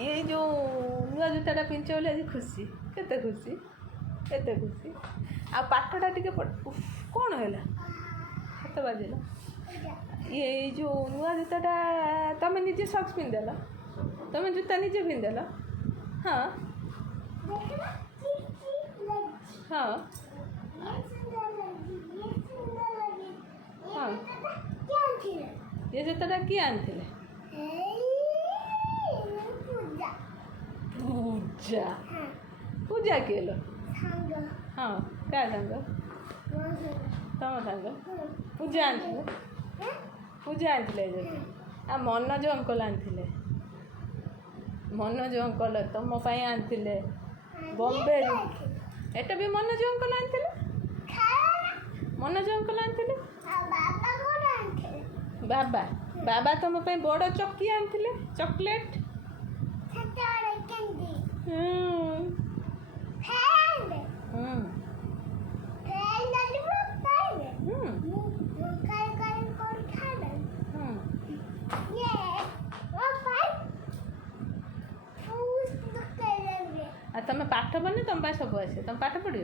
ये जो नुआ जूताटा पिंच बोले आज खुशी केते खुशी एते खुशी आ पाठटा टिके कौन है हाथ बाजिल ये जो नुआ जूताटा तुम निजे सक्स पिंधल तुम जूता निजे पिंधल हाँ हाँ हाँ ये जूताटा किए आनथिले पूजा पूजा केलो हाँ क्या सांग तम सांग पूजा आनथिले पूजा आनथिले आ मनोज अंकल आनथिले मनोज अंकल तुम पाई आनथिले बॉम्बे एटा भी मनोज अंकल आनथिले मनोज अंकल आनथिले बाबा बाबा तुम पाई बड़ चक्की आनथिले चॉकलेट तुम पाठ पढ़ने तुम सब आसे तुम पाठ पढ़